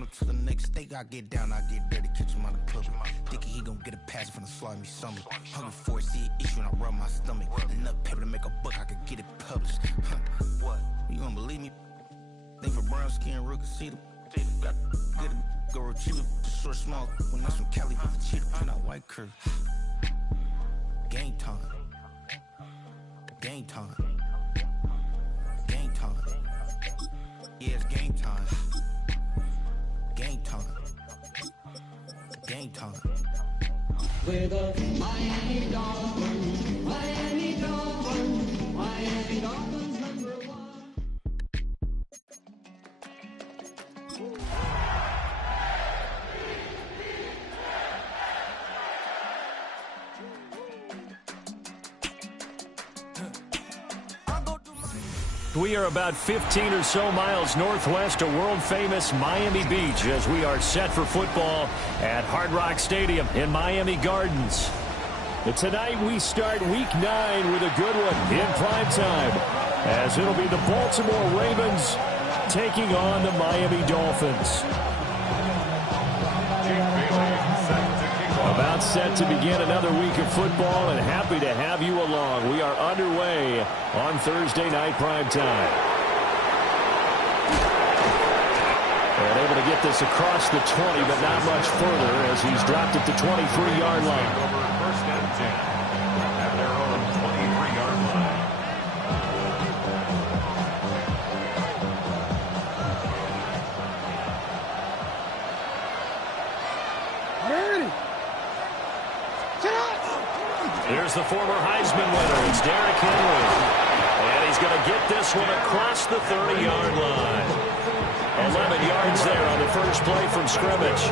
run up to the next state. I get down, I get dirty, catch him on the public. Thinking he gon' get a pass from the slimy stomach. Hungry for it, see an issue and I rub my stomach. Enough paper to make a book, I could get it published. What? You don't believe me? Think for brown skin, real can see them. Got good, go retrieve it, short, small. When I'm from Cali, with the cheetah, print out white curve. Game time. Game time. Game time. Yeah, it's game time. Game time. Game time. We're the Miami Dolphins. Miami Dolphins. Miami Dolphins #1. We are about 15 or so miles northwest of world-famous Miami Beach as we are set for football at Hard Rock Stadium in Miami Gardens. And tonight we start Week 9 with a good one in prime time, as it'll be the Baltimore Ravens taking on the Miami Dolphins. About set to begin another week of football, and happy to have you along. We are underway on Thursday night prime time. And able to get this across the 20, but not much further as he's dropped at the 23-yard line. First and 10 at their own 23-yard line. Here's the former Heisman winner. It's Derrick Henry. And he's going to get this one across the 30-yard line. 11 yards there on the first play from scrimmage.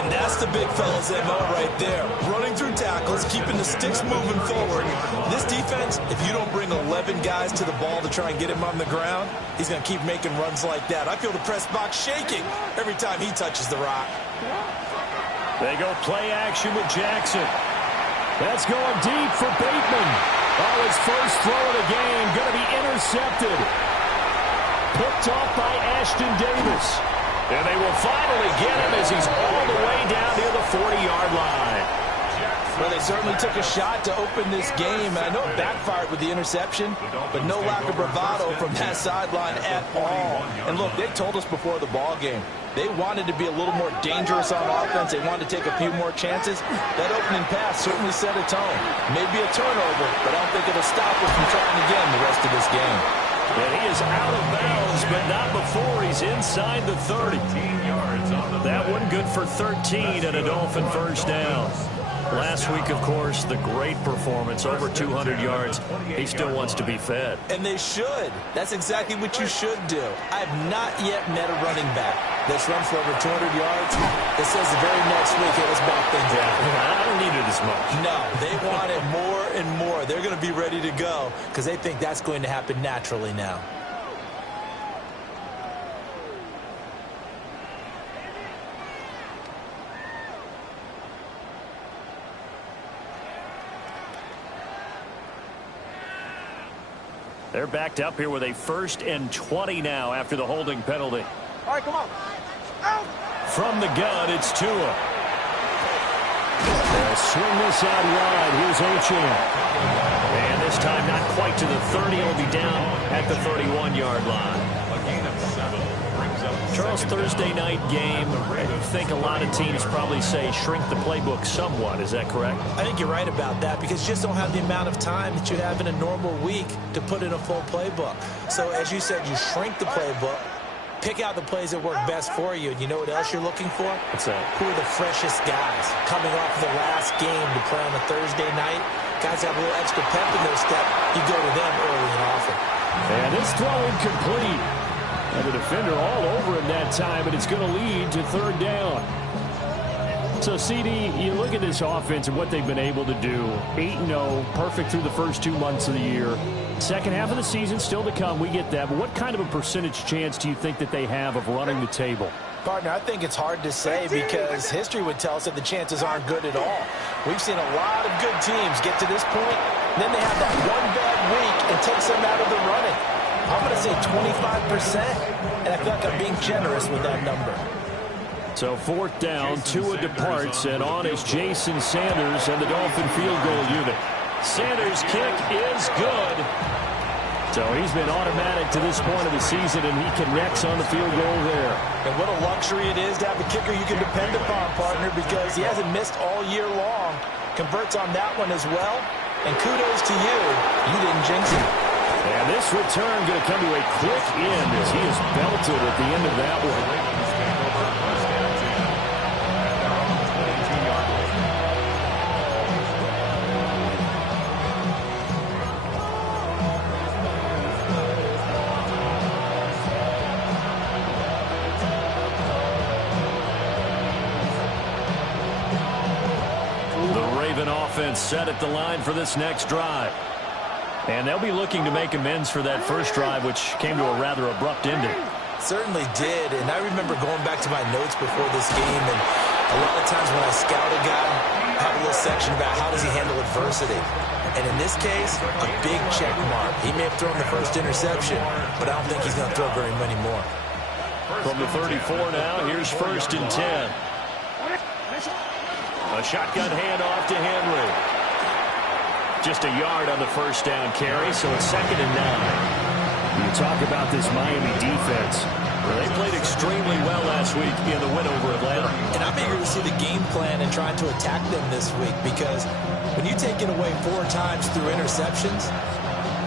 And that's the big fella's MO right there. Running through tackles, keeping the sticks moving forward. This defense, if you don't bring 11 guys to the ball to try and get him on the ground, he's going to keep making runs like that. I feel the press box shaking every time he touches the rock. They go play action with Jackson. That's going deep for Bateman. Oh, his first throw of the game going to be intercepted. Picked off by Ashton Davis. And they will finally get him as he's all the way down near the 40-yard line. Well, they certainly took a shot to open this game. I know it backfired with the interception, but no lack of bravado from that sideline at all. And look, they told us before the ball game, they wanted to be a little more dangerous on offense. They wanted to take a few more chances. That opening pass certainly set a tone. Maybe a turnover, but I don't think it'll stop us from trying again the rest of this game. And he is out of bounds, but not before he's inside the 30. That one good for 13 and a Dolphin first down. Last week, of course, the great performance, over 200 yards. He still wants to be fed. And they should. That's exactly what you should do. I have not yet met a running back that's run for over 200 yards that says the very next week, hey, let's back things up. I don't need it as much. No, they want it more and more. They're going to be ready to go because they think that's going to happen naturally now. They're backed up here with a 1st and 20 now after the holding penalty. All right, come on. Out. From the gun, it's Tua. They'll swing this out wide. Here's Ochan. And this time not quite to the 30. He'll be down at the 31-yard line. A gain of 7 brings up Charles, Thursday night game. I think a lot of teams probably say shrink the playbook somewhat. Is that correct? I think you're right about that because you just don't have the amount of time that you have in a normal week to put in a full playbook. So as you said, you shrink the playbook, pick out the plays that work best for you. And you know what else you're looking for? What's that? Who are the freshest guys coming off the last game to play on a Thursday night? Guys have a little extra pep in their step. You go to them early and often. And this throw incomplete. And the defender all over him that time, and it's going to lead to 3rd down. So, CD, you look at this offense and what they've been able to do. 8-0, perfect through the first 2 months of the year. Second half of the season still to come. We get that. But what kind of a percentage chance do you think that they have of running the table? Partner, I think it's hard to say because history would tell us that the chances aren't good at all. We've seen a lot of good teams get to this point, and then they have that one bad week and takes them out of the running. I'm going to say 25%, and I feel like I'm being generous with that number. So 4th down, Tua departs, and on is Jason Sanders and the Dolphin field goal unit. Sanders' kick is good. So he's been automatic to this point of the season, and he connects on the field goal there. And what a luxury it is to have a kicker you can depend upon, partner, because he hasn't missed all year long. Converts on that one as well. And kudos to you. You didn't jinx him. And this return going to come to a quick end as he is belted at the end of that one. Offense set at the line for this next drive. And they'll be looking to make amends for that first drive, which came to a rather abrupt ending. Certainly did. And I remember going back to my notes before this game, and a lot of times when I scout a guy, I have a little section about how does he handle adversity. And in this case, a big check mark. He may have thrown the first interception, but I don't think he's going to throw very many more. From the 34 now, here's 1st and 10. A shotgun handoff to Henry. Just a yard on the first down carry, so it's 2nd and 9. You talk about this Miami defense. Well, they played extremely well last week in the win over Atlanta. And I'm eager to see the game plan and trying to attack them this week, because when you take it away 4 times through interceptions,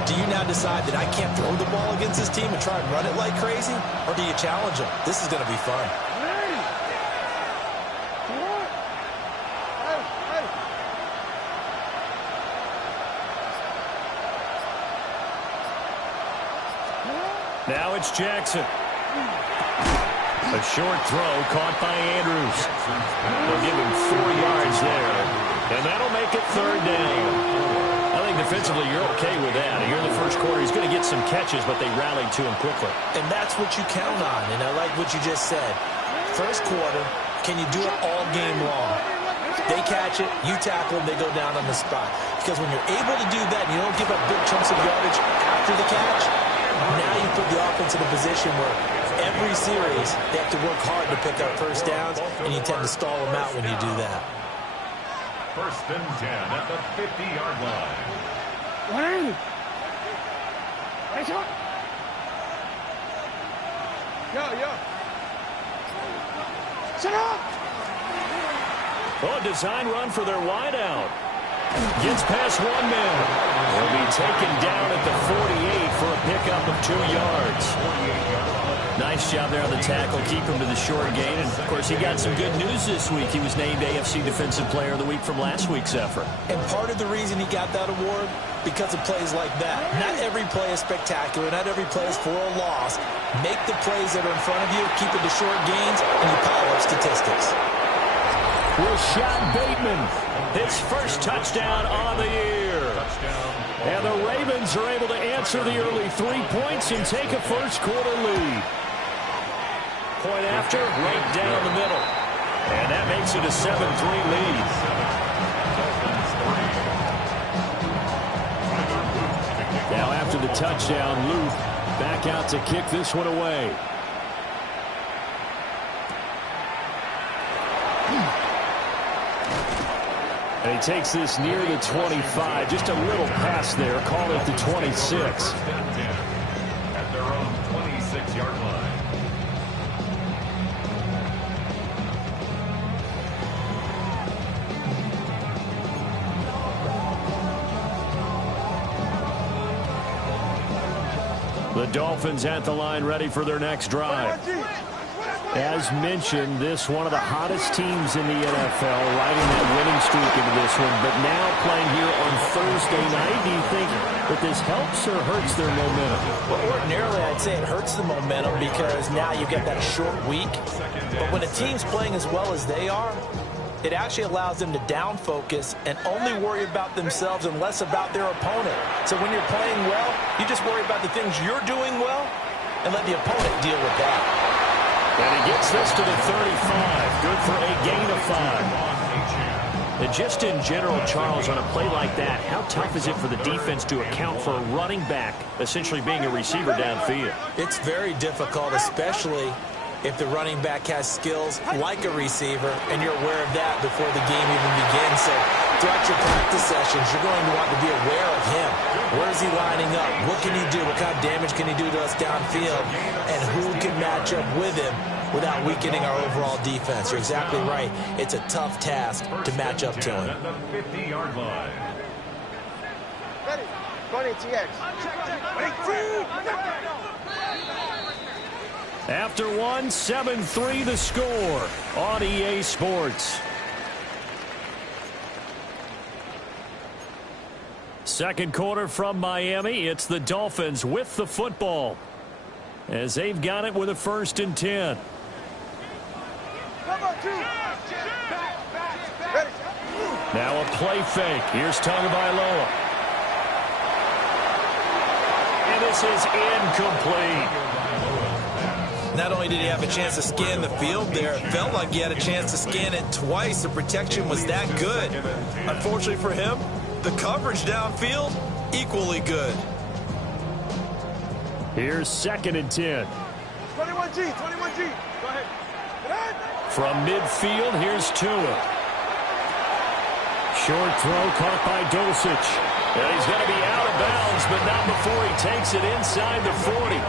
do you now decide that I can't throw the ball against this team and try and run it like crazy? Or do you challenge them? This is going to be fun. Now it's Jackson. A short throw caught by Andrews. They'll give him 4 yards there. And that'll make it 3rd down. I think defensively you're okay with that. Here in the first quarter, he's going to get some catches, but they rallied to him quickly. And that's what you count on. And I like what you just said. First quarter, can you do it all game long? They catch it, you tackle them, they go down on the spot. Because when you're able to do that and you don't give up big chunks of yardage after the catch, now you put the offense in a position where every series they have to work hard to pick up first downs, and you tend to stall them out when you do that. 1st and 10 at the 50-yard line. Shut up! Oh, a design run for their wideout. Gets past 1 man. He'll be taken down at the 48 for a pickup of 2 yards. Nice job there on the tackle. Keep him to the short gain. And, of course, he got some good news this week. He was named AFC Defensive Player of the Week from last week's effort. And part of the reason he got that award, because of plays like that. Not every play is spectacular. Not every play is for a loss. Make the plays that are in front of you, keep it to short gains, and you pile up statistics. Rashad Bateman, his first touchdown on the year. And the Ravens are able to answer the early 3 points and take a first quarter lead. Point after, right down the middle. And that makes it a 7-3 lead. Now after the touchdown, Luke back out to kick this one away. And he takes this near the 25. Just a little pass there. Call it the 26. At their own 26-yard line. The Dolphins at the line, ready for their next drive. As mentioned, this one of the hottest teams in the NFL, riding that winning streak into this one, but now playing here on Thursday night. Do you think that this helps or hurts their momentum? Well, ordinarily, I'd say it hurts the momentum because now you get that short week. But when a team's playing as well as they are, it actually allows them to down focus and only worry about themselves and less about their opponent. So when you're playing well, you just worry about the things you're doing well and let the opponent deal with that. And he gets this to the 35. Good for a gain of 5. And just in general, Charles, on a play like that, how tough is it for the defense to account for a running back essentially being a receiver downfield? It's very difficult, especially if the running back has skills like a receiver, and you're aware of that before the game even begins. So throughout your practice sessions, you're going to want to be aware of him. Where is he lining up? What can he do? What kind of damage can he do to us downfield? And who can match up with him without weakening our overall defense? You're exactly right. It's a tough task to match up to him. At the 50-yard line. Ready. Running TX. After one, 7-3 the score on EA Sports. Second quarter from Miami. It's the Dolphins with the football as they've got it with a 1st and 10. Now a play fake. Here's Tagovailoa. And this is incomplete. Not only did he have a chance to scan the field there, it felt like he had a chance to scan it twice. The protection was that good. Unfortunately for him, the coverage downfield, equally good. Here's 2nd and 10. 21G. Go ahead. From midfield, here's Tua. Short throw caught by Dulcich. And he's going to be out of bounds, but not before he takes it inside the 40.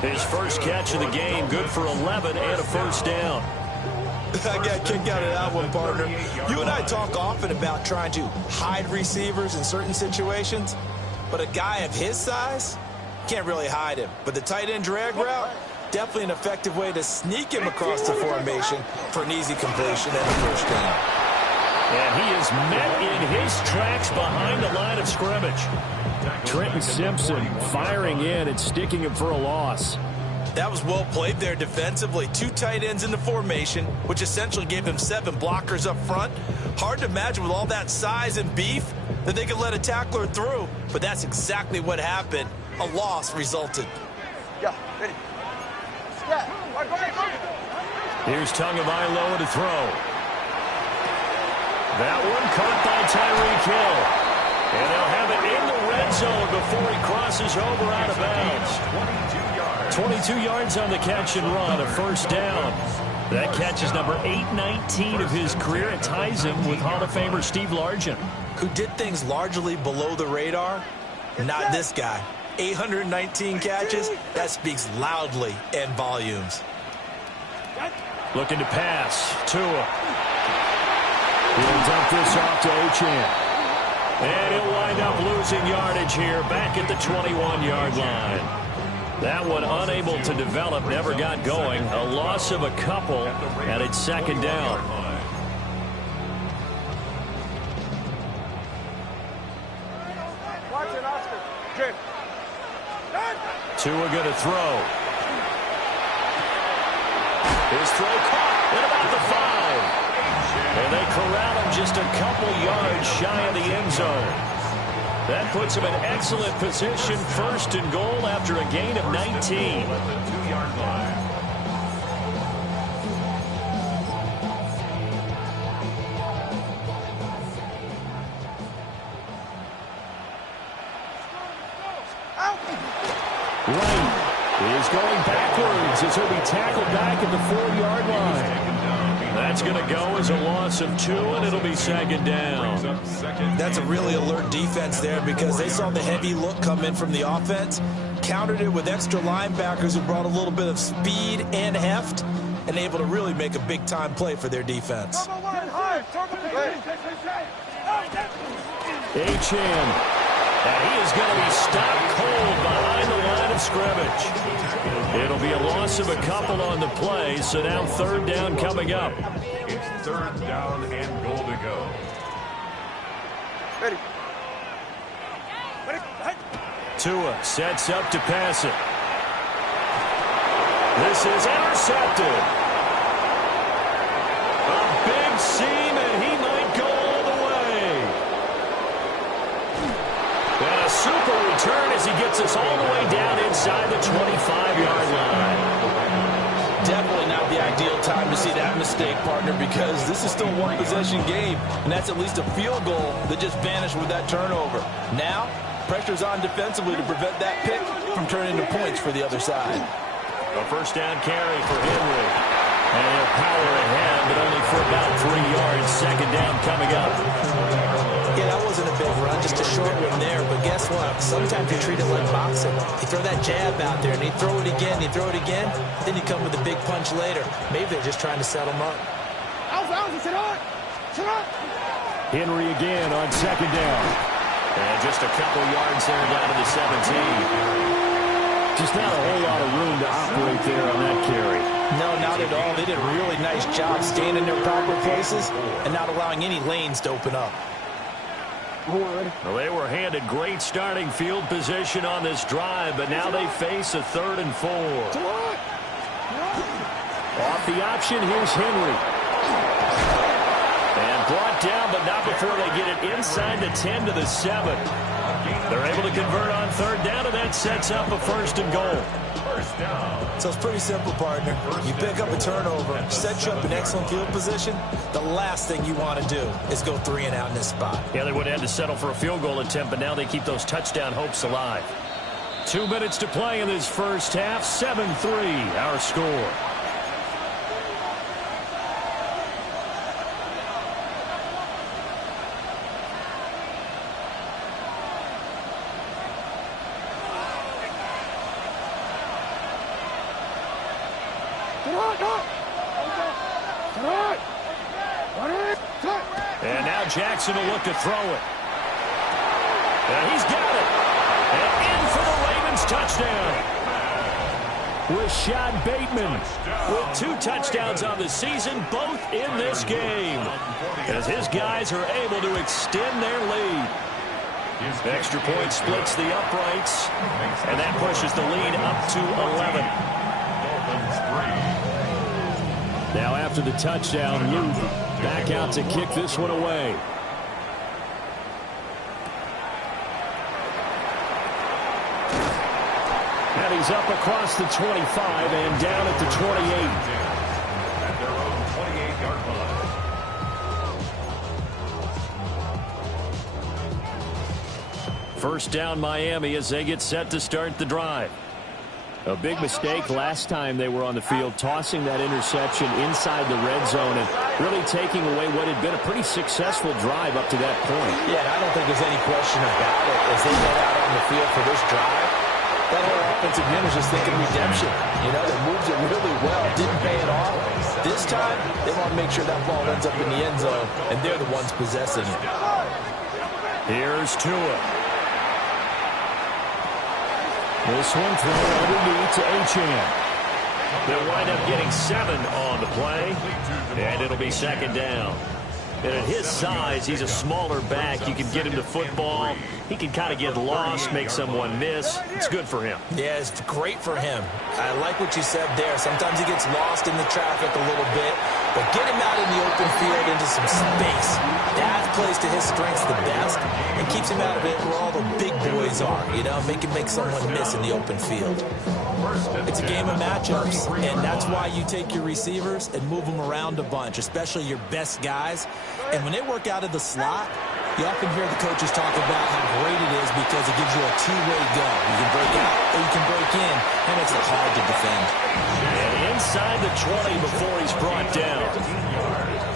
His first catch of the game, good for 11 and a 1st down. I got kicked out of that one, partner. You and I talk often about trying to hide receivers in certain situations, but a guy of his size can't really hide him. But the tight end drag route, definitely an effective way to sneak him across the formation for an easy completion and a 1st down. And he is met in his tracks behind the line of scrimmage. Trenton Simpson firing in and sticking him for a loss. That was well played there defensively. 2 tight ends in the formation, which essentially gave him 7 blockers up front. Hard to imagine with all that size and beef that they could let a tackler through, but that's exactly what happened. A loss resulted. Yeah, ready. Yeah. Here's Tagovailoa to throw. That one caught by Tyreek Hill. And they'll have it in the red zone before he crosses over out of bounds. 22 yards on the catch and run, a 1st down. That catch is number 819 of his career. It ties him with Hall of Famer Steve Largent, who did things largely below the radar. Not this guy. 819 catches, that speaks loudly in volumes. Looking to pass. Tua. He'll dump this off to Achane. And he'll wind up losing yardage here back at the 21-yard line. That one unable to develop, never got going. A loss of a couple, and it's 2nd down. Watch it, Oscar. Jim. Tua going to throw. His throw caught at about the 5. And they corral him just a couple yards shy of the end zone. That puts him in excellent position, 1st and goal after a gain of 19. At the 2-yard line. Wright is going backwards as he'll be tackled back at the 4-yard line. That's going to go as a loss of 2, and it'll be 2nd down. That's a really alert defense there because they saw the heavy look come in from the offense, countered it with extra linebackers who brought a little bit of speed and heft, and able to really make a big-time play for their defense. Achane. And he is going to be stopped cold behind the line of scrimmage. It'll be a loss of a couple on the play, so now 3rd down coming up. It's 3rd down and goal to go. Ready. Tua sets up to pass it. This is intercepted. A big seam, and he might go all the way. And a super return as he gets us all the way down inside the 25-yard line. Definitely not the ideal time to see that mistake, partner, because this is still a one-possession game, and that's at least a field goal that just vanished with that turnover. Now, pressure's on defensively to prevent that pick from turning into points for the other side. A first down carry for Henry. And he'll power ahead, but only for about 3 yards. Second down coming up. Yeah, that wasn't a big run, just a short one there. But guess what? Sometimes you treat it like boxing. You throw that jab out there, and you throw it again, then you come with a big punch later. Maybe they're just trying to set him up. Henry again on second down. And just a couple yards there down to the 17. Just not a whole lot of room to operate there on that carry. No, not at all. They did a really nice job staying in their proper places and not allowing any lanes to open up. Well, they were handed great starting field position on this drive, but now they face a 3rd and 4. Off the option, here's Henry. And brought down, but not before they get it inside the 10 to the 7. They're able to convert on 3rd down, and that sets up a 1st and goal. So it's pretty simple, partner. You pick up a turnover, set you up in excellent field position. The last thing you want to do is go 3 and out in this spot. Yeah, they would have had to settle for a field goal attempt, but now they keep those touchdown hopes alive. 2 minutes to play in this first half. 7-3, our score. And now Jackson will look to throw it. And he's got it. And in for the Ravens touchdown. Rashad Bateman with 2 touchdowns on the season, both in this game, as his guys are able to extend their lead. Extra point splits the uprights, and that pushes the lead up to 11. Now after the touchdown, Luke back out to kick this one away. And he's up across the 25 and down at the 28. At their own 28-yard line. First down Miami as they get set to start the drive. A big mistake last time they were on the field, tossing that interception inside the red zone and really taking away what had been a pretty successful drive up to that point. Yeah, and I don't think there's any question about it. As they get out on the field for this drive, that whole offensive unit is just thinking redemption. You know, they moved it really well, didn't pay it off. This time, they want to make sure that ball ends up in the end zone, and they're the ones possessing it. Here's Tua. This one thrown underneath to Achane. They'll wind up getting 7 on the play, and it'll be second down. And at his size, he's a smaller back. You can get him to football. He can kind of get lost, make someone miss. It's good for him. Yeah, it's great for him. I like what you said there. Sometimes he gets lost in the traffic a little bit, but get him out in the open field into some space. That plays to his strengths the best and keeps him out of it where all the big boys are, you know, make someone miss in the open field. It's a game of matchups, and that's why you take your receivers and move them around a bunch, especially your best guys. And when they work out of the slot, you often hear the coaches talk about how great it is because it gives you a two-way go. You can break out or you can break in. That makes it hard to defend. And inside the 20 before he's brought down.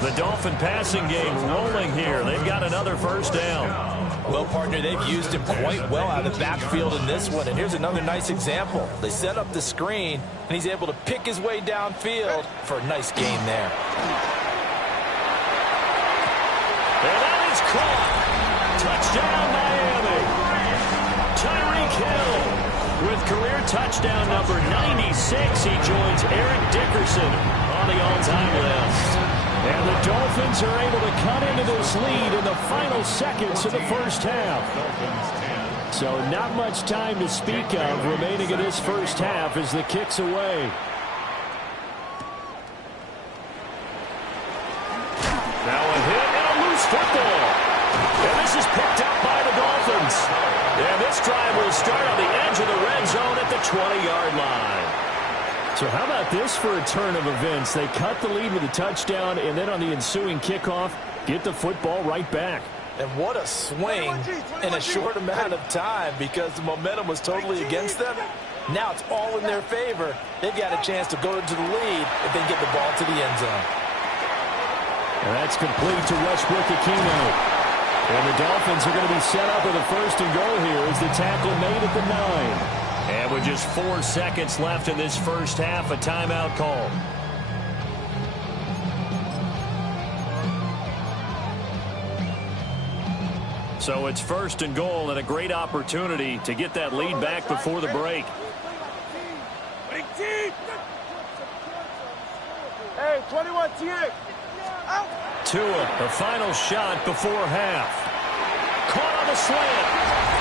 The Dolphin passing game rolling here. They've got another first down. Well, partner, they've used him quite well out of the backfield in this one. And here's another nice example. They set up the screen, and he's able to pick his way downfield for a nice gain there. And that is caught. Touchdown, Miami. Tyreek Hill with career touchdown number 96. He joins Eric Dickerson on the all-time list. And the Dolphins are able to cut into this lead in the final seconds of the first half. So not much time to speak of remaining in this first half as the kick's away. Now a hit and a loose football. And this is picked up by the Dolphins. And this drive will start on the edge of the red zone at the 20-yard line. So how about this for a turn of events? They cut the lead with a touchdown, and then on the ensuing kickoff, get the football right back. And what a swing in a short amount of time because the momentum was totally against them. Now it's all in their favor. They've got a chance to go into the lead if they get the ball to the end zone. And that's complete to Westbrook-Ikhine. And the Dolphins are going to be set up with a first and goal here as the tackle made at the 9. And with just 4 seconds left in this first half, a timeout call. So it's first and goal and a great opportunity to get that lead back before the break. Hey, 21 TX. Out. Tua, the final shot before half. Caught on the slant.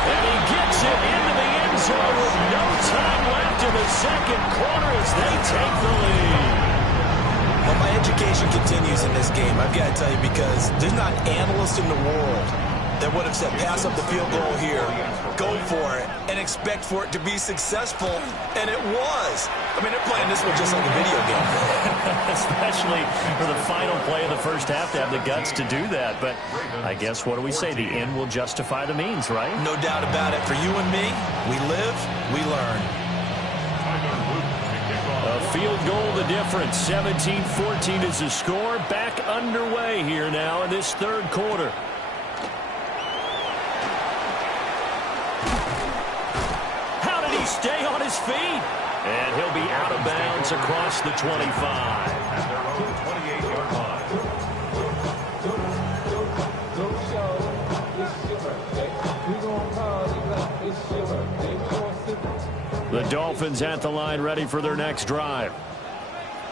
And he gets it into the end zone with no time left in the second quarter as they take the lead. Well, my education continues in this game, I've got to tell you, because there's not an analyst in the world that would have said pass up the field goal here, go for it, and expect for it to be successful, and it was. I mean, they're playing this one just like a video game. Especially for the final play of the first half to have the guts to do that. But I guess, what do we say? The end will justify the means, right? No doubt about it. For you and me, we live, we learn. A field goal the difference. 17-14 is the score. Back underway here now in this third quarter. Stay on his feet. And he'll be out of bounds across the 25. At their own 28-yard line. The Dolphins at the line, ready for their next drive.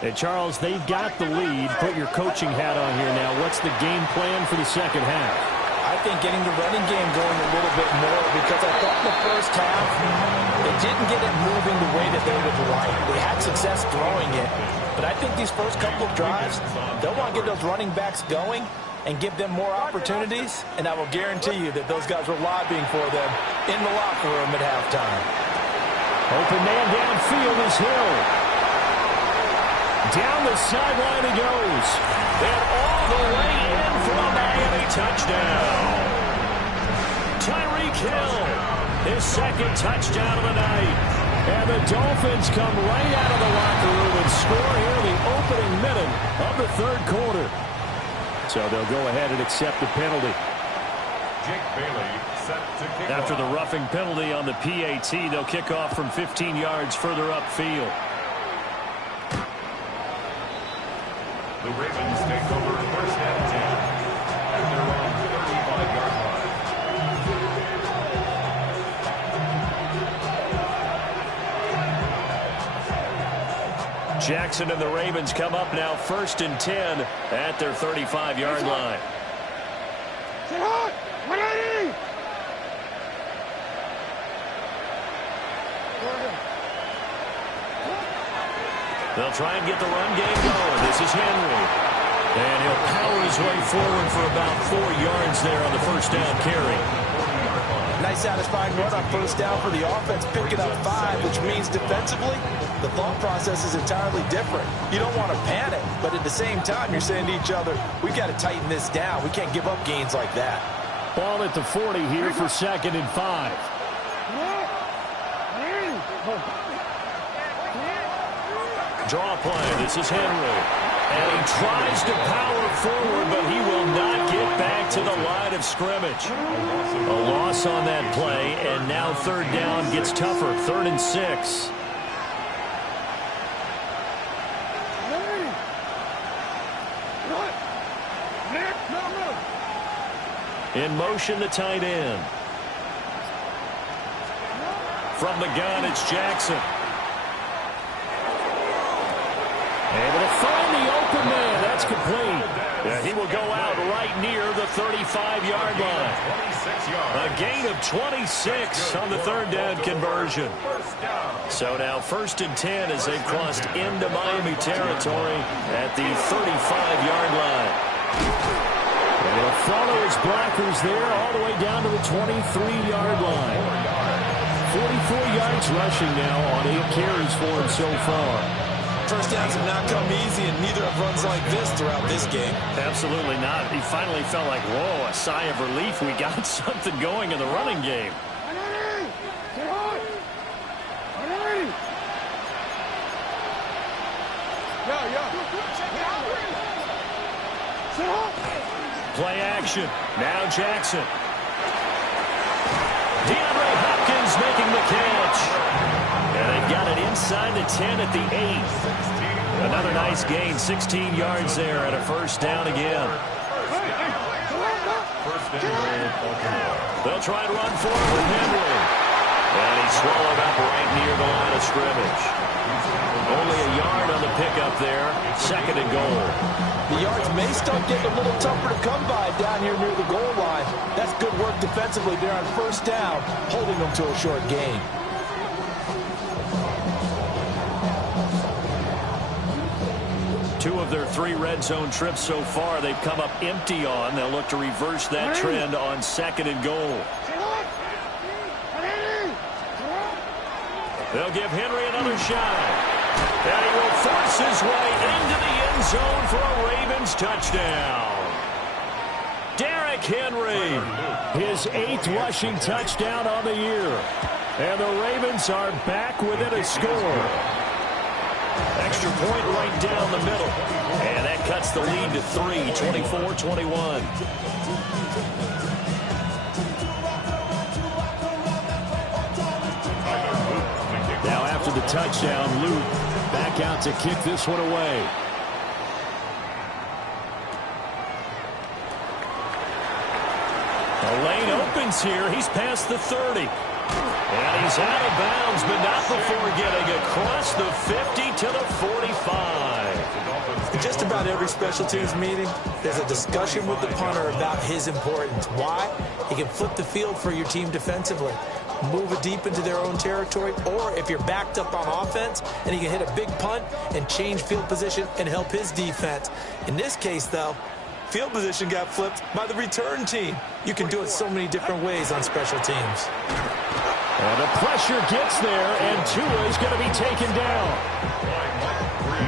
Hey, Charles, they've got the lead. Put your coaching hat on here now. What's the game plan for the second half? I think getting the running game going a little bit more, because I thought in the first half they didn't get it moving the way that they would like. They had success throwing it, but I think these first couple of drives, they'll want to get those running backs going and give them more opportunities, and I will guarantee you that those guys were lobbying for them in the locker room at halftime. Open man downfield is Hill. Down the sideline he goes. And all the way in for a Miami touchdown. Tyreek Hill, his second touchdown of the night. And the Dolphins come right out of the locker room and score here in the opening minute of the third quarter. So they'll go ahead and accept the penalty. Jake Bailey set to kick After off. the roughing penalty on the PAT, they'll kick off from 15 yards further upfield. The Ravens take over first and 10 at their own 35-yard line. Jackson and the Ravens come up now first and 10 at their 35-yard line. Sit hot. 180. They'll try and get the run game going. This is Henry. And he'll power his way forward for about 4 yards there on the first down carry. Nice satisfying run on first down for the offense, picking up 5, which means defensively, the thought process is entirely different. You don't want to panic, but at the same time, you're saying to each other, we've got to tighten this down. We can't give up gains like that. Ball at the 40 here for 2nd and 5. Draw play. This is Henry. And he tries to power forward, but he will not get back to the line of scrimmage. A loss on that play, and now third down gets tougher. 3rd and 6. In motion, the tight end. From the gun, it's Jackson. Able to find the open man. That's complete. Yeah, he will go out right near the 35-yard line. A gain of 26 on the third down conversion. So now 1st and 10 as they've crossed into Miami territory at the 35-yard line. And he'll follow his blockers there all the way down to the 23-yard line. 44 yards rushing now on 8 carries for him so far. First downs have not come easy, and neither have runs like this throughout this game. Absolutely not. He finally felt like, whoa, a sigh of relief. We got something going in the running game. Play action. Now Jackson. DeAndre Hopkins making the catch. And they've got it inside the 10 at the 8. Another nice gain, 16 yards there and a first down again. They'll try and run forward with Henry. And he's swallowed up right near the line of scrimmage. Only a yard on the pickup there. 2nd and goal. The yards may start getting a little tougher to come by down here near the goal line. That's good work defensively there on first down, holding them to a short gain. Two of their 3 red zone trips so far they've come up empty on. They'll look to reverse that trend on 2nd and goal. They'll give Henry another shot. And he will force his way into the end zone for a Ravens touchdown. Derrick Henry, his 8th rushing touchdown on the year. And the Ravens are back within a score. Extra point right down the middle. And that cuts the lead to 3, 24-21. Now after the touchdown, Luke back out to kick this one away. The lane opens here. He's past the 30. And he's out of bounds, but not before getting across the 50 to the 45. In just about every special teams meeting, there's a discussion with the punter about his importance. Why? He can flip the field for your team defensively, move it deep into their own territory, or if you're backed up on offense, and he can hit a big punt and change field position and help his defense. In this case, though, field position got flipped by the return team. You can do it so many different ways on special teams. And the pressure gets there, and Tua is going to be taken down.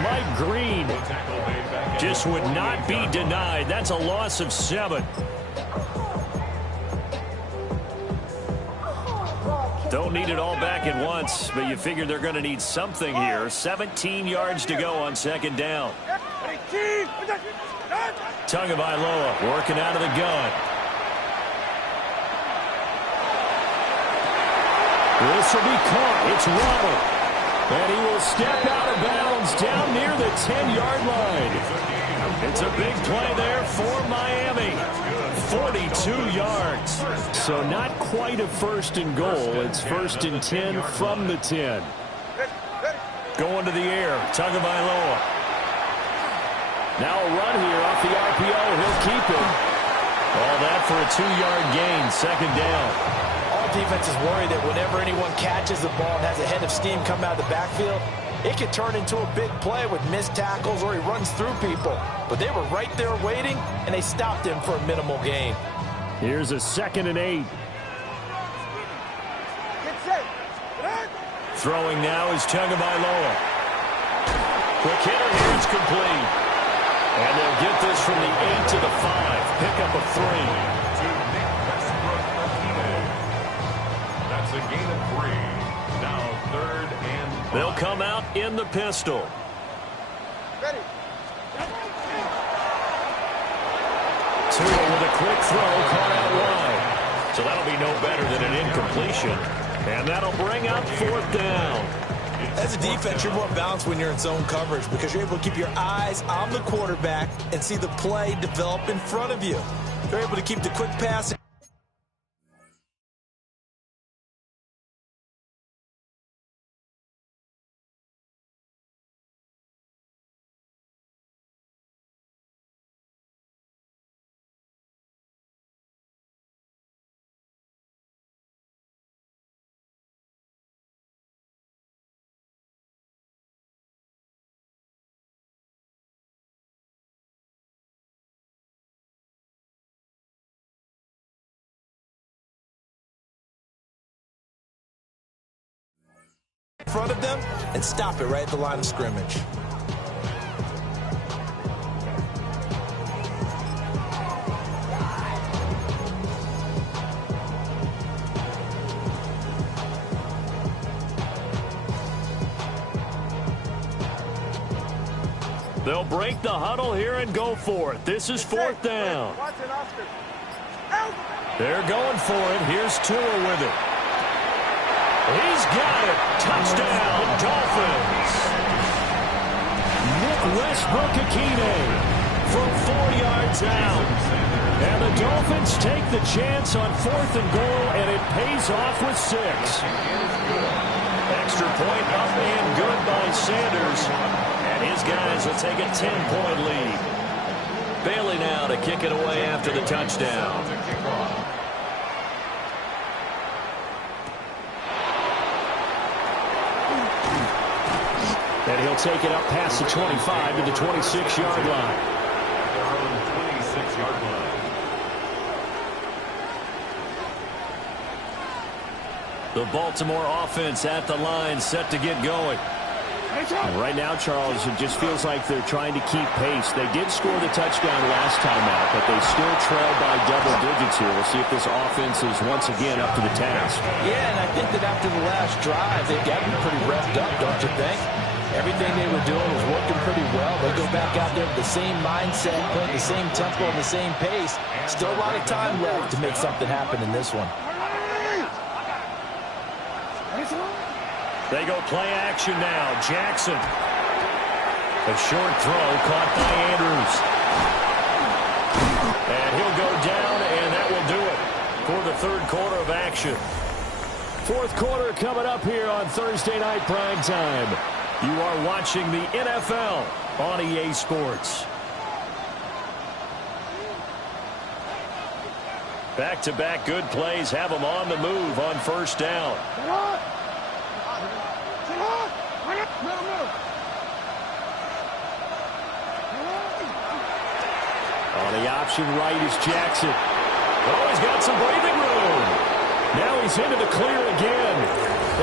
Mike Green just would not be denied. That's a loss of 7. Don't need it all back at once, but you figure they're going to need something here. 17 yards to go on 2nd down. Tagovailoa working out of the gun. This will be caught. It's Waddle. And he will step out of bounds down near the 10-yard line. It's a big play there for Miami. 42 yards. So not quite a 1st and goal. It's 1st and 10 from the 10. Going to the air. Tagovailoa. Now a run here off the RPO. He'll keep it. All that for a 2-yard gain. 2nd down. Defense is worried that whenever anyone catches the ball and has a head of steam come out of the backfield, it could turn into a big play with missed tackles or he runs through people. But they were right there waiting, and they stopped him for a minimal gain. Here's a 2nd and 8. Throwing now is Tagovailoa. Quick hitter here, it's complete. And they'll get this from the 8 to the 5. Pick up a 3. A gain of 3. Now 3rd and 5. They'll come out in the pistol. Ready. Tua with a quick throw, caught out wide. So that'll be no better than an incompletion. And that'll bring up 4th down. As a defense, you're more balanced when you're in zone coverage because you're able to keep your eyes on the quarterback and see the play develop in front of you. You're able to keep the quick pass. In front of them and stop it right at the line of scrimmage. They'll break the huddle here and go for it. This is 4th down. They're going for it. Here's Tua with it. He's got it. Touchdown, Dolphins. Nick Westbrook-Akine from 4 yards out. And the Dolphins take the chance on 4th and goal, and it pays off with 6. Extra point up and good by Sanders. And his guys will take a 10-point lead. Bailey now to kick it away after the touchdown. And he'll take it up past the 25 to the 26-yard line. Their own 26-yard line. The Baltimore offense at the line, set to get going. Right now, Charles, it just feels like they're trying to keep pace. They did score the touchdown last time out, but they still trail by double digits here. We'll see if this offense is once again up to the task. Yeah, and I think that after the last drive, they've gotten pretty revved up, don't you think? Everything they were doing was working pretty well. They go back out there with the same mindset, playing the same tempo and the same pace. Still a lot of time left to make something happen in this one. They go play action now. Jackson. A short throw caught by Andrews. And he'll go down, and that will do it for the 3rd quarter of action. 4th quarter coming up here on Thursday Night Primetime. You are watching the NFL on EA Sports. Back-to-back good plays have them on the move on 1st down. On the option right is Jackson. Oh, he's got some breathing room. Now he's into the clear again.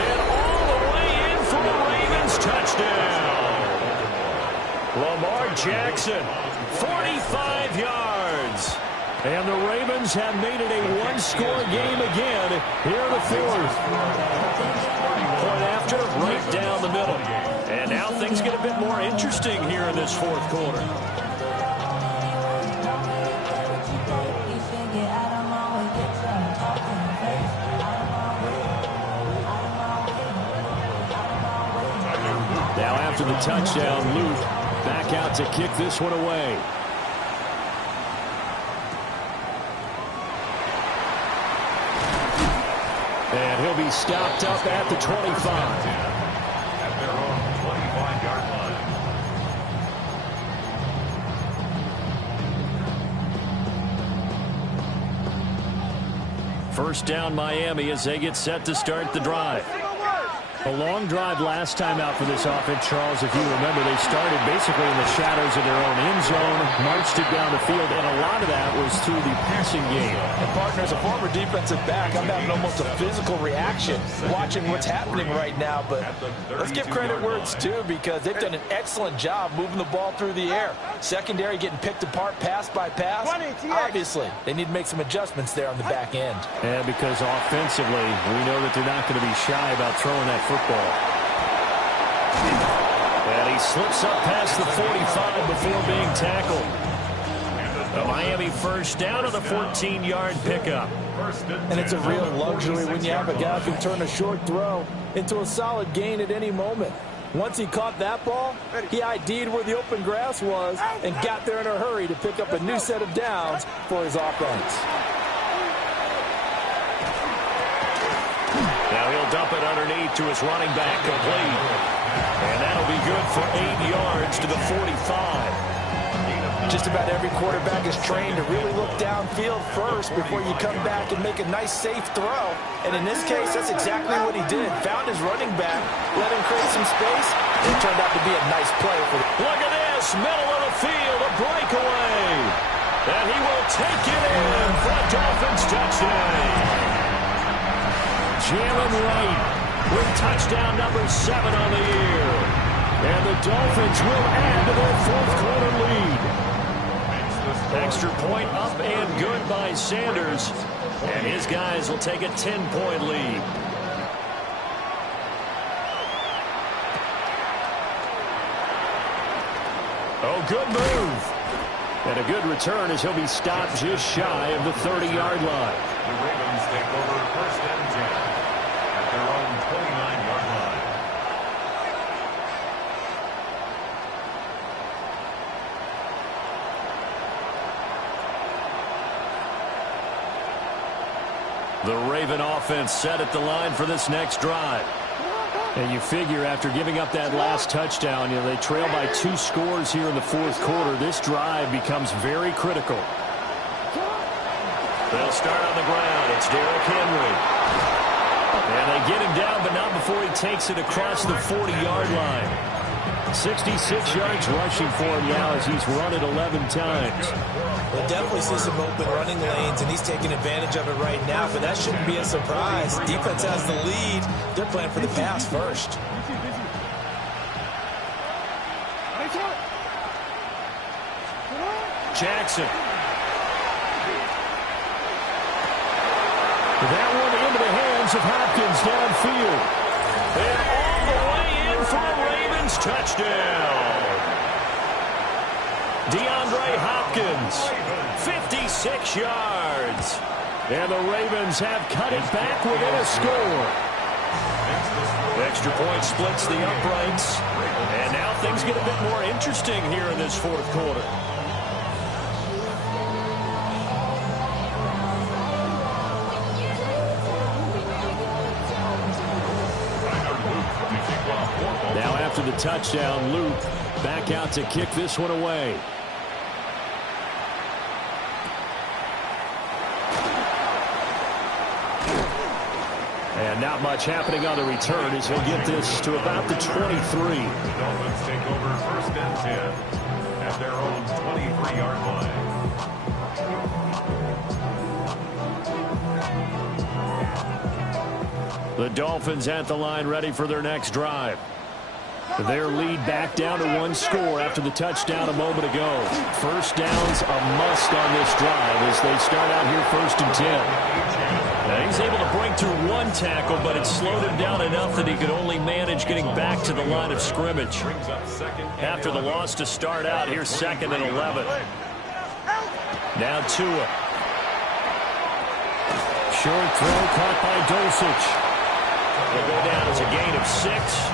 And all the way in for the Ravens touchdown. Lamar Jackson, 45 yards. And the Ravens have made it a one-score game again here in the 4th. Point after, right down the middle. And now things get a bit more interesting here in this 4th quarter. Now after the touchdown, Luke back out to kick this one away. And he'll be stopped up at the 25. At their own 25-yard line. First down Miami as they get set to start the drive. A long drive last time out for this offense, Charles. If you remember, they started basically in the shadows of their own end zone, marched it down the field, and a lot of that was through the passing game. And partner, as a former defensive back, I'm having almost a physical reaction watching what's happening right now. But let's give credit where it's due, because they've done an excellent job moving the ball through the air. Secondary getting picked apart pass by pass. Obviously, they need to make some adjustments there on the back end. And because offensively, we know that they're not going to be shy about throwing that football. And he slips up past the 45 before being tackled. A Miami first down on the 14-yard pickup. And it's a real luxury when you have a guy who can turn a short throw into a solid gain at any moment. Once he caught that ball, he ID'd where the open grass was and got there in a hurry to pick up a new set of downs for his offense. Now he'll dump it underneath to his running back, complete. And that'll be good for 8 yards to the 45. Just about every quarterback is trained to really look downfield first before you come back and make a nice, safe throw. And in this case, that's exactly what he did. Found his running back, let him create some space, and it turned out to be a nice play for the... Look at this, middle of the field, a breakaway. And he will take it in for a Dolphins touchdown. Jalen Wright with touchdown number 7 on the year. And the Dolphins will add to their 4th quarter lead. Extra point up and good by Sanders. And his guys will take a 10-point lead. Oh, good move. And a good return as he'll be stopped just shy of the 30-yard line. The Ravens take over 1st and 10 at their own 29-yard line. The Raven offense set at the line for this next drive. And you figure after giving up that last touchdown, they trail by 2 scores here in the 4th quarter. This drive becomes very critical. They'll start on the ground. It's Derrick Henry. And they get him down, but not before he takes it across the 40-yard line. 66 yards rushing for him now as he's run it 11 times. We'll definitely see some open running lanes, and he's taking advantage of it right now, but that shouldn't be a surprise. Defense has the lead. They're playing for the pass first. Jackson. That one into the hands of Hopkins downfield. And all the way in for a Ravens touchdown. DeAndre Hopkins, 56 yards. And the Ravens have cut it back within a score. Extra point splits the uprights. And now things get a bit more interesting here in this 4th quarter. Now after the touchdown, Luke back out to kick this one away. And not much happening on the return as he'll get this to about the 23. The Dolphins take over 1st and 10 at their own 23-yard line. The Dolphins at the line ready for their next drive. Their lead back down to 1 score after the touchdown a moment ago. First down's a must on this drive as they start out here 1st and 10. Now he's able to break through 1 tackle, but it slowed him down enough that he could only manage getting back to the line of scrimmage. After the loss to start out, here's 2nd and 11. Now Tua. Short throw caught by Dulcich. Will go down as a gain of 6.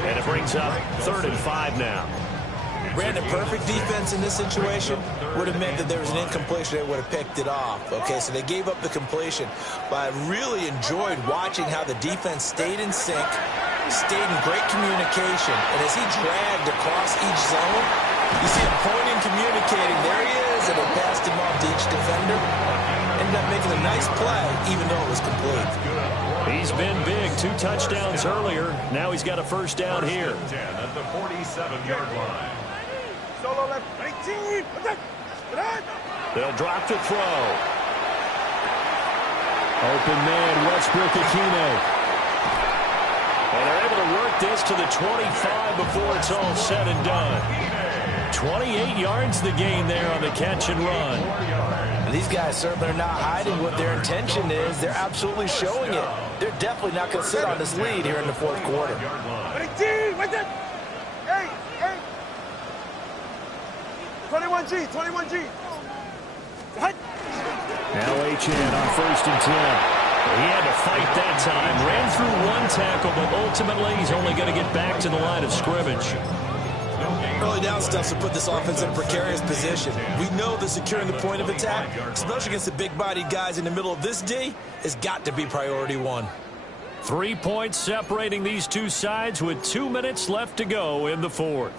And it brings up 3rd and 5 now. Brandon, perfect defense in this situation would have meant that there was an incompletion. They would have picked it off. Okay, so they gave up the completion. But I really enjoyed watching how the defense stayed in sync, stayed in great communication. And as he dragged across each zone, you see him pointing, communicating. There he is, and they passed him off to each defender. Ended up making a nice play, even though it was complete. He's been big. 2 touchdowns earlier. Now he's got a first down here. 10 at the 47-yard line. Solo left. 19. They'll drop to throw. Open man, Westbrook-Ikhine. And they're able to work this to the 25 before it's all said and done. 28 yards the gain there on the catch and run. And these guys certainly are not hiding what their intention is. They're absolutely showing it. They're definitely not going to sit on this lead here in the 4th quarter. 21G, 21G. Now Achane on 1st and 10. He had to fight that time. Ran through 1 tackle, but ultimately he's only going to get back to the line of scrimmage. Early down stuff to put this offense in a precarious position. We know that securing the point of attack, especially against the big-bodied guys in the middle of this D, has got to be priority 1. 3 points separating these 2 sides with 2 minutes left to go in the 4th.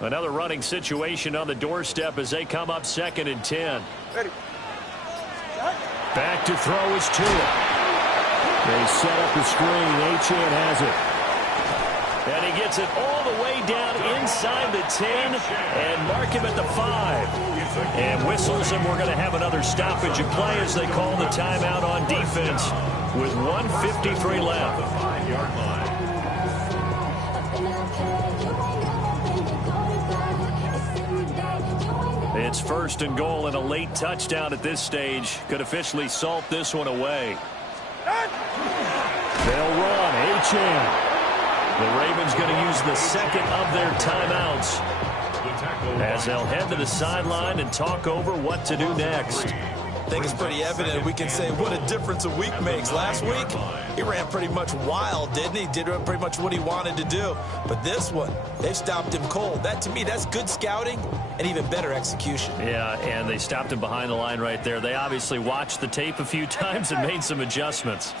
Another running situation on the doorstep as they come up 2nd and 10. Ready. Back to throw is Tua. They set up the screen. Achane has it. And he gets it all the way down inside the 10 and mark him at the 5. And whistles, and we're going to have another stoppage of play as they call the timeout on defense with 1:53 left. It's 1st and goal, and a late touchdown at this stage could officially salt this one away. They'll run. Achane. The Ravens going to use the second of their timeouts as they'll head to the sideline and talk over what to do next. I think it's pretty evident. We can say what a difference a week makes. Last week, he ran pretty much wild, didn't he? Did pretty much what he wanted to do. But this one, they stopped him cold. That, to me, that's good scouting and even better execution. Yeah, and they stopped him behind the line right there. They obviously watched the tape a few times and made some adjustments.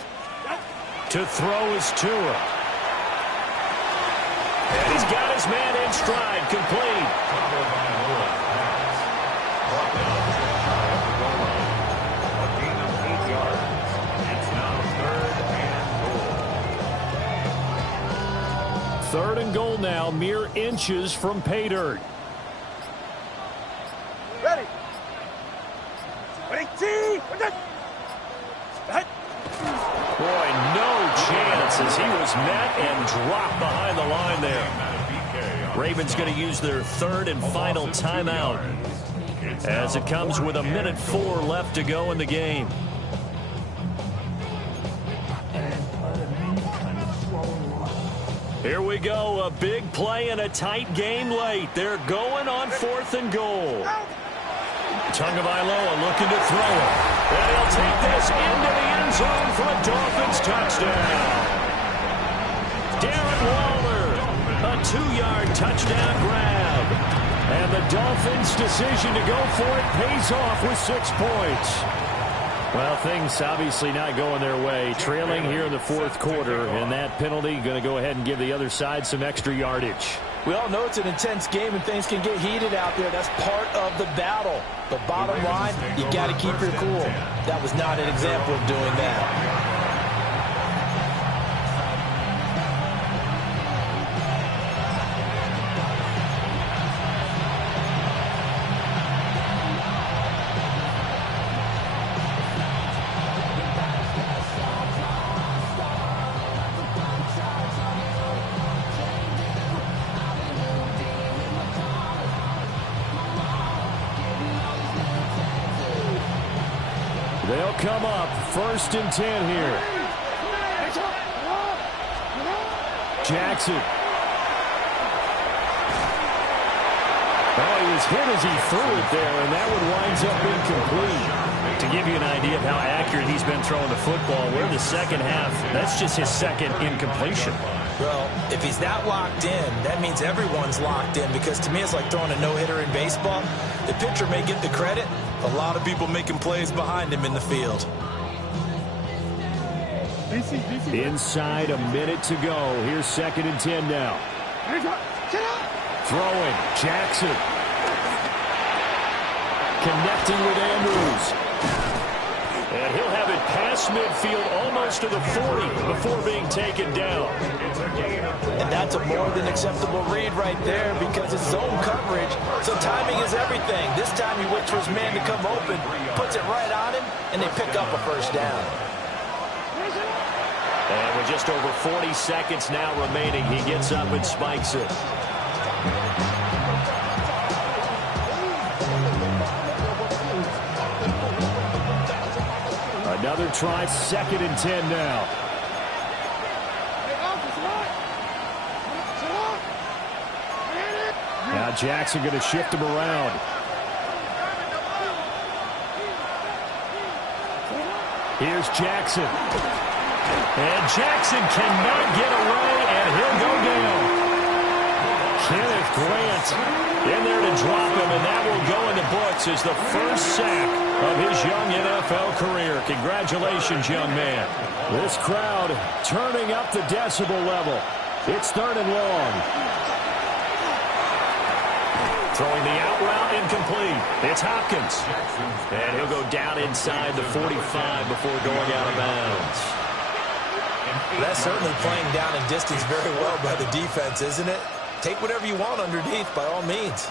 To throw is Tua. And he's got his man in stride, complete. Third and goal now, mere inches from pay dirt. Ready. Ready, team. Boy, no chance as he was met and dropped behind the line there. Ravens going to use their third and final timeout as it comes with 1:04 left to go in the game. Here we go, a big play and a tight game late. They're going on 4th and goal. Tagovailoa looking to throw it. And he'll take this into the end zone for a Dolphins touchdown. Darren Waller, a 2-yard touchdown grab. And the Dolphins' decision to go for it pays off with 6 points. Well, things obviously not going their way. Trailing here in the 4th quarter, and that penalty going to go ahead and give the other side some extra yardage. We all know it's an intense game and things can get heated out there. That's part of the battle. But bottom line, you got to keep your cool. That was not an example of doing that. They'll come up 1st and 10 here. Jackson. Oh, he was hit as he threw it there, and that one winds up incomplete. To give you an idea of how accurate he's been throwing the football, we're in the second half. That's just his second incompletion. Well, if he's that locked in, that means everyone's locked in, because to me it's like throwing a no-hitter in baseball. The pitcher may get the credit. A lot of people making plays behind him in the field. Inside a minute to go. Here's 2nd and 10 now. Throwing. Jackson. Connecting with Andrews. And he'll have it past midfield, almost to the 40 before being taken down. And that's a more than acceptable read right there, because it's zone coverage, so timing is everything. This time he waits for his man to come open, puts it right on him, and they pick up a 1st down. And with just over 40 seconds now remaining, he gets up and spikes it. Another try, 2nd and 10 now. Now Jackson going to shift him around. Here's Jackson. And Jackson cannot get away, and he'll go down. Kenneth Grant in there to drop him, and that will go in the books as the first sack of his young NFL career. Congratulations, young man. This crowd turning up the decibel level. It's 3rd and long. Throwing the out route, incomplete. It's Hopkins. And he'll go down inside the 45 before going out of bounds. That's certainly playing down in distance very well by the defense, isn't it? Take whatever you want underneath, by all means.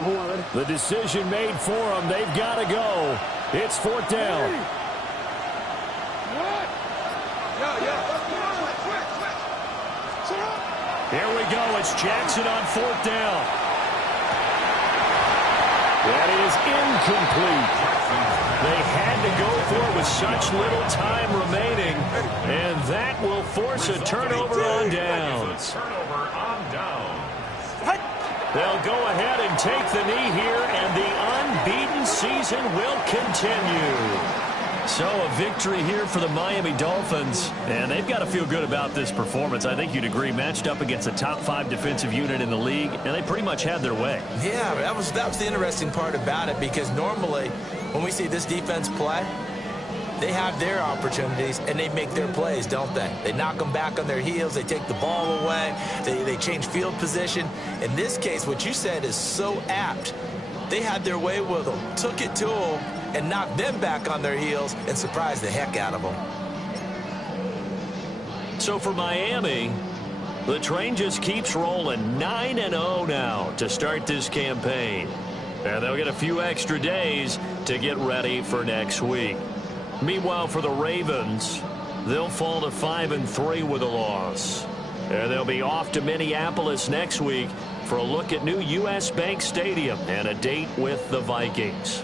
The decision made for them. They've got to go. It's 4th down. Here we go. It's Jackson on 4th down. That is incomplete. They had to go for it with such little time remaining, and that will force a turnover on downs. They'll go ahead and take the knee here, and the unbeaten season will continue. So a victory here for the Miami Dolphins, and they've got to feel good about this performance. I think you'd agree, matched up against a top 5 defensive unit in the league, and they pretty much had their way. Yeah, that was the interesting part about it, because normally when we see this defense play, they have their opportunities and they make their plays, don't they? They knock them back on their heels. They take the ball away. They change field position. In this case, what you said is so apt. They had their way with them, took it to them, and knocked them back on their heels and surprised the heck out of them. So for Miami, the train just keeps rolling. 9-0 now to start this campaign. And they'll get a few extra days to get ready for next week. Meanwhile, for the Ravens, they'll fall to 5-3 with a loss. And they'll be off to Minneapolis next week for a look at new U.S. Bank Stadium and a date with the Vikings.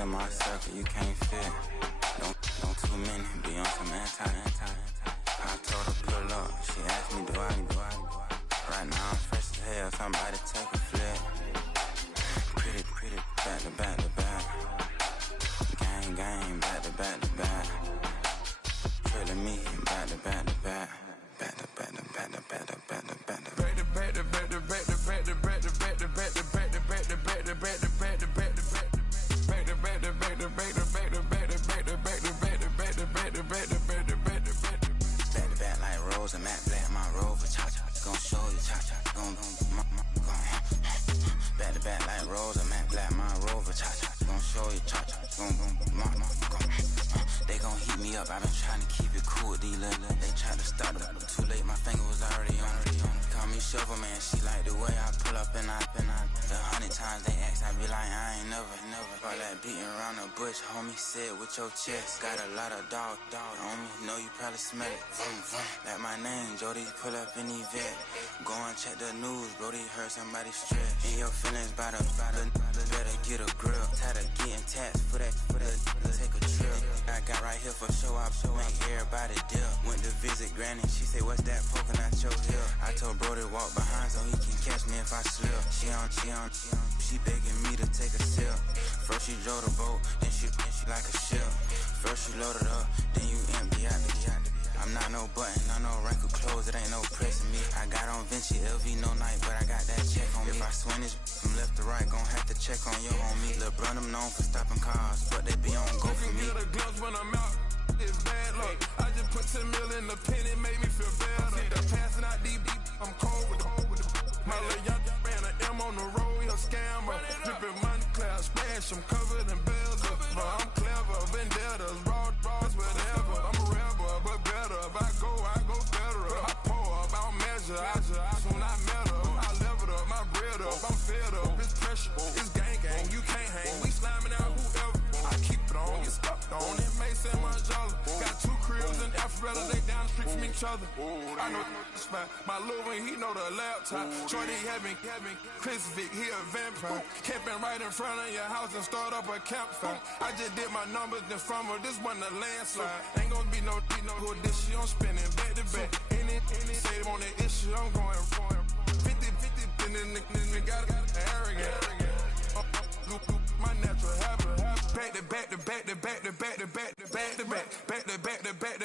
In my circle, you can't fit. Don't too many be on some anti. I told her pull up. She asked me, do I? Right now I'm fresh as hell. Somebody take a flip. Pretty, back to back. Gang, back to back. Trailing me, back to back. Back to back me up, I've been trying to keep it cool with these little. They tried to stop it, but too late, my finger was already on it. Call me Shovel Man, she like the way I pull up and I. The 100 times they ask, I be like, I ain't never. All that beating around the bush, homie, said with your chest. Got a lot of dog on me, know you probably smell it. Vroom, vroom. Like my name, Jody, pull up in the vet. Go and check the news, Brody, heard somebody stress. In your feelings by the better get a grill. Tired of getting taxed for that, take a trip. I got right here for show up, make everybody deal. Went to visit Granny, she say, what's that poking out your heel? I told Brody walk behind so he can catch me if I slip. She begging me to take a sip. First she drove the boat, then she like a ship. First you load it up, then you empty out the yacht. I'm not no button, no wrinkled clothes, it ain't no pressing me. I got on Vinci, LV, no night, but I got that check on me. If I swing this from left to right, gon' have to check on your homie. Lil' brother, I'm known for stopping cars, but they be on go for me. Get a glimpse when I'm out, it's bad luck. I just put 10 mil in the pen, it made me feel better. The passing out deep, I'm cold with the my little young ran an M on the road, he a scammer. Drippin' money cloud, splash, I'm covered in bells. But I'm clever, vendettas, raw draws, whatever. I'm a rebel, but better. If I go better. I pour up, I don't measure. I just when I met her, I leveled up, my bread up, I'm fed up. It's pressure, it's gang, you can't hang. We slamming out whoever. I keep it on, get stuck on. It may say Manjala. Got 2 cribs in Alpharetta, they down the street from each other. I know the spot. My little one, he know the laptop. Shorty having Chris Vick, he a vampire. Camping right in front of your house and start up a campfire. I just did my numbers in front of this one a landslide. Ain't gonna be no who this shit, I'm spinning back to back. Any say they want that issue, I'm going 50, and then the got arrogant. My natural habit. Back to back to back to back to back to back to back to back to back to back to back